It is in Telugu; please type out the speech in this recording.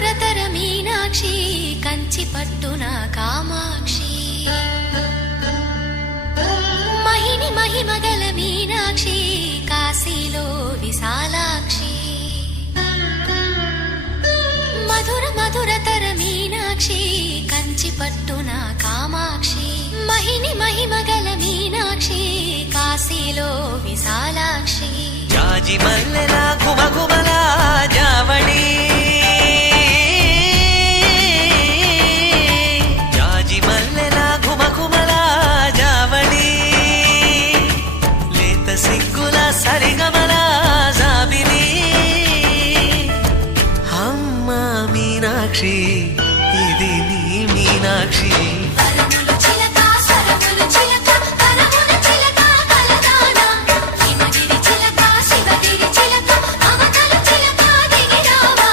మధురతర మీనాక్షి కంచి పట్టున కామాక్షి మహిని మహిమగల మీనాక్షి కాశీలో విశాలాక్షి మధుర మధురతర మీనాక్షి కంచి పట్టున కామాక్షి మహిని మహిమగల మీనాక్షి కాశీలో విశాలాక్షి జాజి మల్లెలా గుమగుమలా జావళి జాజి మల్లెలా గుమగుమలా జావళి లేత సిగ్గుల సరిగమల జాబిలి అమ్మ మీనాక్షి ఇది నీ మీనాక్షి